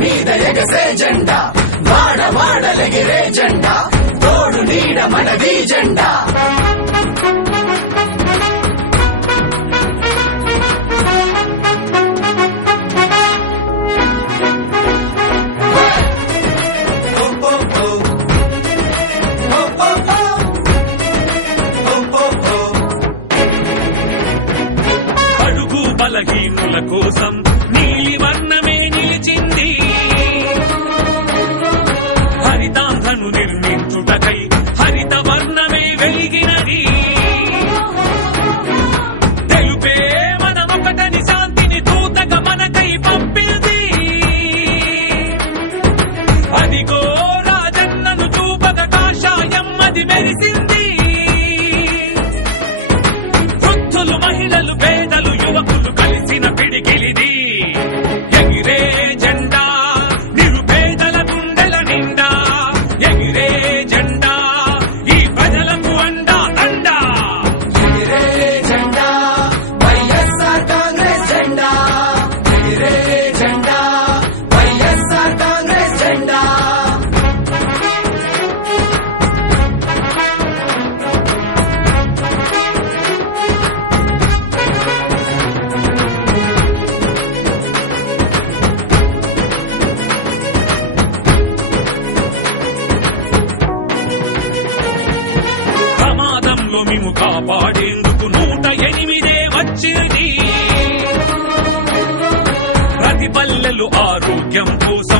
మీద ఎగసే జెండా వాడవాడలెగిరే జెండా తోడు నీడ మనది జెండా అడుగు బలహీనుల కోసం నీలి వర్ణమే నిలిచింది హరితాంధ్రను నిర్మించుటకై హరిత వర్ణమే వెలిగినది తెలుపే మనమొకటని శాంతిని దూతగా మనకై పంపింది అదిగో రాజన్నను చూపగ కాషాయం అది మెరిసింది వృద్ధులు మహిళలు పేదలు యువకులు కలిసిన పిడికిలిది ఎగిరే జెండా నిరుపేదల గుండెల నిండా ఎగిరే జెండా ఈ ప్రజలకు అండా అండా ఎగిరే జెండా వైఎస్ఆర్ కాంగ్రెస్ జెండా ఎగిరే జెండా వైఎస్ఆర్ కాంగ్రెస్ జెండా ప్రమాదంలో మేము కాపాడేందుకు 108 వచ్చింది ప్రతి పల్లెలు ఆరోగ్యం కోసం